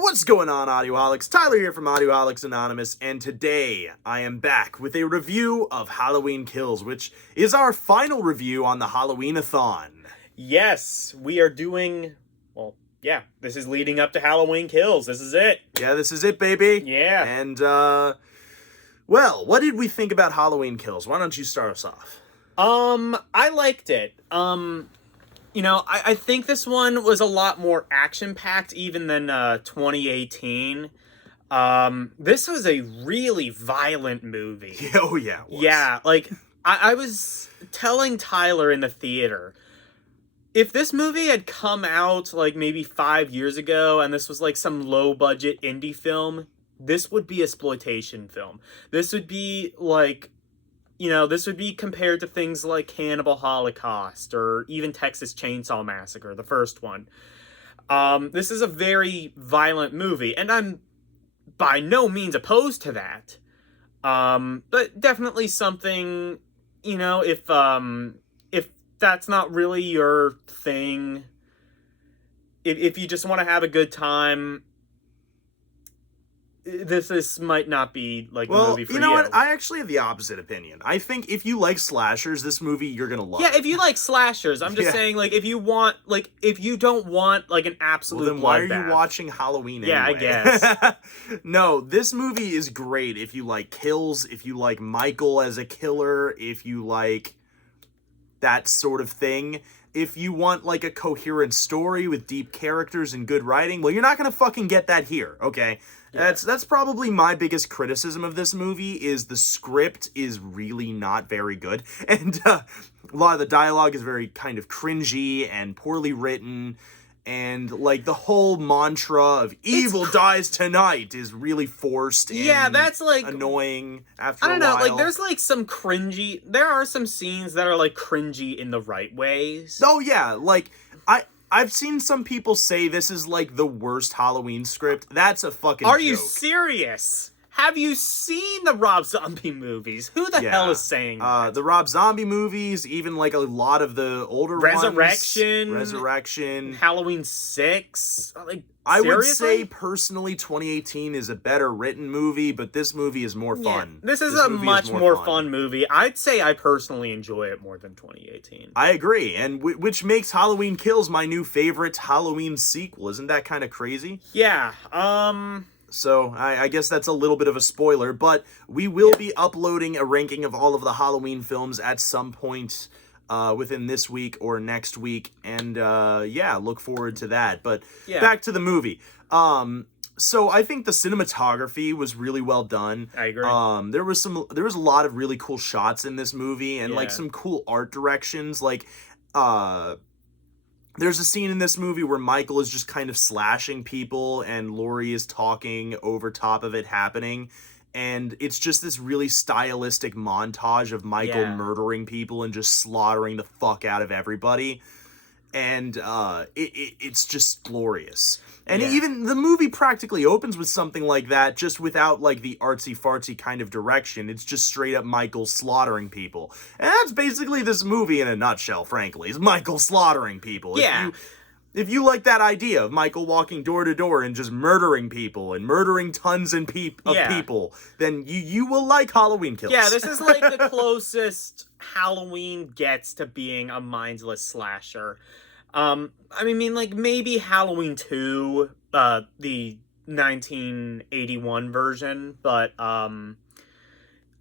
What's going on, Audioholics? Tyler here from Audioholics Anonymous, and today I am back with a review of Halloween Kills, which is our final review on the Halloween-O-Thon. Yes, we are doing, this is leading up to Halloween Kills. This is it. Yeah, this is it, baby. Yeah. And, well, what did we think about Halloween Kills? Why don't you start us off? I liked it. I think this one was a lot more action-packed even than 2018. This was a really violent movie. Oh, yeah, it was. Yeah, I was telling Tyler in the theater, if this movie had come out, maybe 5 years ago, and this was, some low-budget indie film, this would be exploitation film. This would be, this would be compared to things like Cannibal Holocaust or even Texas Chainsaw Massacre, the first one. This is a very violent movie, and I'm by no means opposed to that. But definitely something, if that's not really your thing, if you just want to have a good time, this might not be the movie for you. You know what? I actually have the opposite opinion. I think if you like slashers, this movie you're gonna love. Yeah, if you like slashers, I'm just saying, if you want, if you don't want an absolute then why are you watching Halloween anyway? Yeah, I guess. No, this movie is great if you like kills, if you like Michael as a killer, if you like that sort of thing. If you want, a coherent story with deep characters and good writing, well, you're not gonna fucking get that here, okay? Yeah. That's probably my biggest criticism of this movie, is the script is really not very good. And a lot of the dialogue is very kind of cringy and poorly written. And, the whole mantra of evil dies tonight is really forced and that's, annoying after a while. I don't know, there's, some cringy... There are some scenes that are, cringy in the right ways. Oh, yeah, I've seen some people say this is, the worst Halloween script. That's a fucking joke. Are you serious? Have you seen the Rob Zombie movies? Who the hell is saying that? The Rob Zombie movies, even, a lot of the older Resurrection. Resurrection. Halloween 6. I would say, personally, 2018 is a better written movie, but this movie is more fun. This is a much more fun movie. I'd say I personally enjoy it more than 2018. I agree, and which makes Halloween Kills my new favorite Halloween sequel. Isn't that kind of crazy? Yeah, So, I guess that's a little bit of a spoiler, but we will be uploading a ranking of all of the Halloween films at some point within this week or next week, and look forward to that. But back to the movie. So I think the cinematography was really well done. I agree. There was a lot of really cool shots in this movie, and some cool art directions. There's a scene in this movie where Michael is just kind of slashing people and Laurie is talking over top of it happening. And it's just this really stylistic montage of Michael murdering people and just slaughtering the fuck out of everybody. And it's just glorious. And even the movie practically opens with something like that, just without, the artsy-fartsy kind of direction. It's just straight-up Michael slaughtering people. And that's basically this movie in a nutshell, frankly, is Michael slaughtering people. Yeah. If you like that idea of Michael walking door to door and just murdering people and murdering tons of people, then you will like Halloween Kills. Yeah, this is the closest Halloween gets to being a mindless slasher. Maybe Halloween 2, the 1981 version, but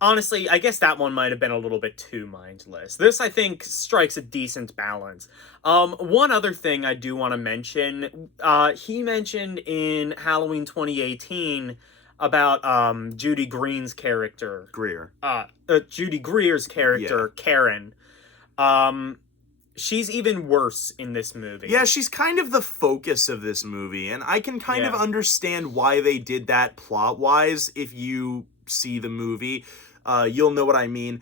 honestly, I guess that one might have been a little bit too mindless. This, I think, strikes a decent balance. One other thing I do want to mention, he mentioned in Halloween 2018 about Judy Green's character. Judy Greer's character, Karen. She's even worse in this movie. Yeah, she's kind of the focus of this movie, and I can kind of understand why they did that plot-wise. If you see the movie, you'll know what I mean.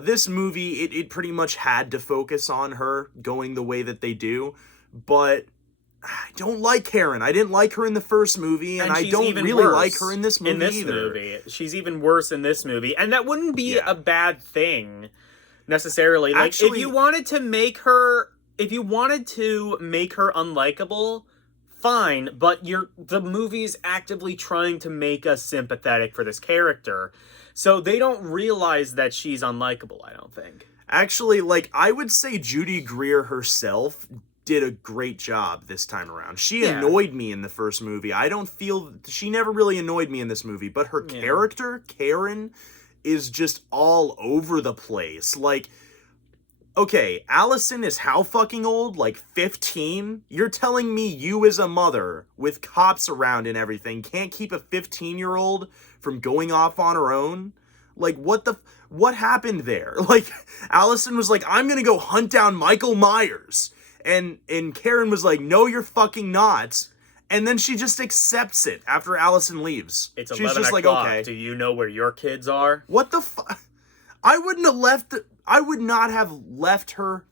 This movie, it pretty much had to focus on her going the way that they do, but I don't like Karen. I didn't like her in the first movie, and I don't really like her in this movie either. She's even worse in this movie, and that wouldn't be a bad thing necessarily. Actually, if you wanted to make her unlikable, fine, but the movie's actively trying to make us sympathetic for this character. So they don't realize that she's unlikable, I don't think. Actually, like, I would say Judy Greer herself did a great job this time around. She annoyed me in the first movie. I don't feel... She never really annoyed me in this movie, but her character, Karen, is just all over the place. Like, okay, Allison is how fucking old? Like 15? You're telling me you as a mother, with cops around and everything, can't keep a 15-year-old from going off on her own? Like, what happened there? Like, Allison was like, I'm gonna go hunt down Michael Myers. And Karen was like, no, you're fucking not. And then she just accepts it after Allison leaves. It's She's 11 just o'clock. like, okay. Do you know where your kids are? What the fuck? I would not have left her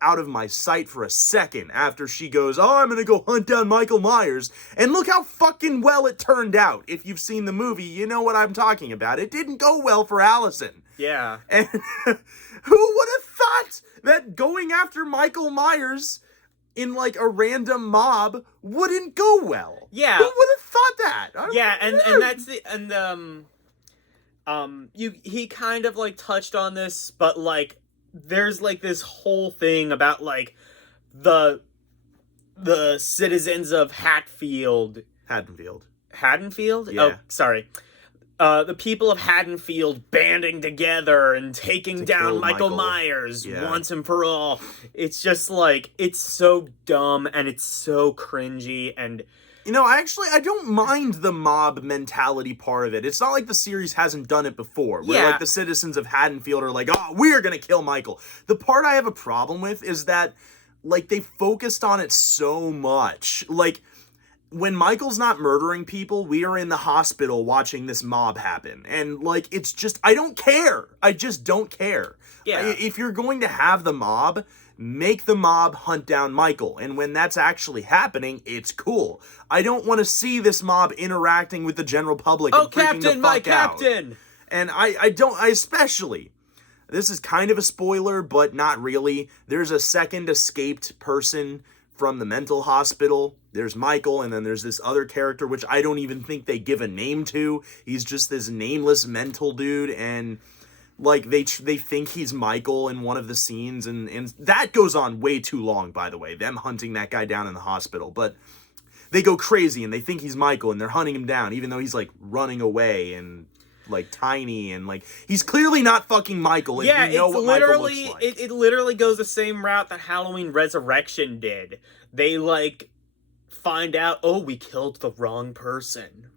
out of my sight for a second after she goes, oh, I'm gonna go hunt down Michael Myers. And look how fucking well it turned out. If you've seen the movie, you know what I'm talking about. It didn't go well for Allison. Yeah. And who would have thought that going after Michael Myers in like a random mob wouldn't go well? Yeah. Who would have thought that? And that's the he kind of like touched on this, but like there's like this whole thing about like the citizens of Haddonfield. Haddonfield? Yeah. Oh, sorry. The people of Haddonfield banding together and taking down Michael Myers once and for all. It's just like, it's so dumb and it's so cringy. And you know, I don't mind the mob mentality part of it. It's not like the series hasn't done it before, where like the citizens of Haddonfield are like, oh, we're gonna kill Michael. The part I have a problem with is that, like, they focused on it so much. Like, when Michael's not murdering people, we are in the hospital watching this mob happen. And, like, it's just, I don't care. I just don't care. Yeah. If you're going to have the mob, make the mob hunt down Michael. And when that's actually happening, it's cool. I don't want to see this mob interacting with the general public and freaking the fuck out. Captain! And I especially... This is kind of a spoiler, but not really. There's a second escaped person from the mental hospital. There's Michael, and then there's this other character, which I don't even think they give a name to. He's just this nameless mental dude, and like they think he's Michael in one of the scenes, and that goes on way too long, by the way, them hunting that guy down in the hospital. But they go crazy, and they think he's Michael, and they're hunting him down, even though he's like running away and like tiny, and like he's clearly not fucking Michael. If you know what Michael looks like. It literally goes the same route that Halloween Resurrection did. They like find out, oh, we killed the wrong person.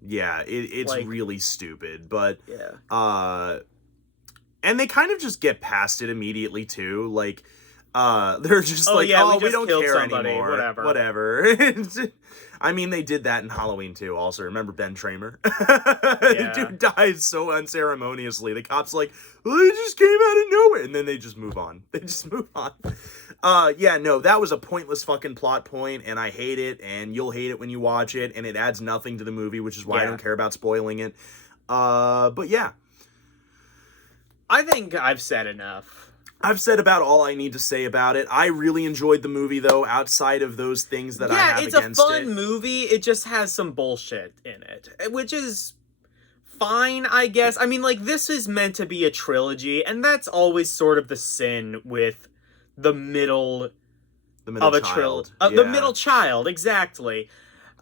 Yeah, it's like, really stupid, but yeah. And they kind of just get past it immediately too. Like, they're just we don't care anymore. Whatever. I mean, they did that in Halloween too. Also, remember Ben Tramer? The dude died so unceremoniously. The cops like, well, they just came out of nowhere, and then they just move on. No, that was a pointless fucking plot point, and I hate it, and you'll hate it when you watch it, and it adds nothing to the movie, which is why I don't care about spoiling it. But yeah. I think I've said enough. I've said about all I need to say about it. I really enjoyed the movie, though, outside of those things that I have against it. Yeah, it's a fun movie. It just has some bullshit in it, which is fine, I guess. I mean, like, this is meant to be a trilogy, and that's always sort of the sin with the middle of a trilogy. The middle child, exactly.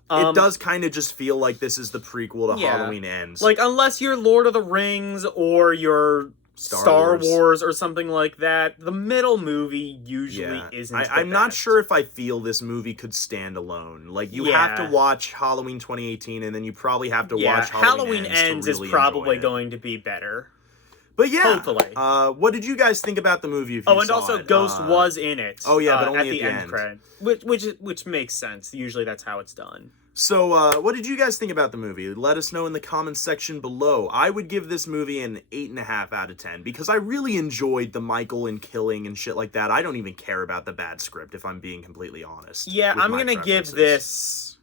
It does kind of just feel like this is the prequel to Halloween Ends. Like, unless you're Lord of the Rings or you're Star Wars or something like that, the middle movie usually isn't I'm not sure if I feel this movie could stand alone. Like, you have to watch Halloween 2018, and then you probably have to watch Halloween Ends is probably going to be better. But yeah, hopefully. What did you guys think about the movie? If you and also it? Ghost was in it. Oh yeah, but only at the end credit, which makes sense. Usually that's how it's done. So, what did you guys think about the movie? Let us know in the comments section below. I would give this movie an 8.5 out of 10 because I really enjoyed the Michael and killing and shit like that. I don't even care about the bad script, if I'm being completely honest. Yeah, I'm gonna give this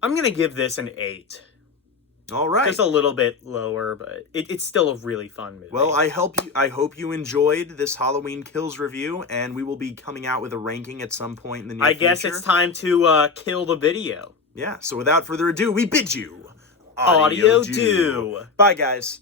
an 8. All right. Just a little bit lower, but it's still a really fun movie. Well, I hope you enjoyed this Halloween Kills review, and we will be coming out with a ranking at some point in the near future. I guess it's time to kill the video. Yeah, so without further ado, we bid you Audio do. Bye, guys.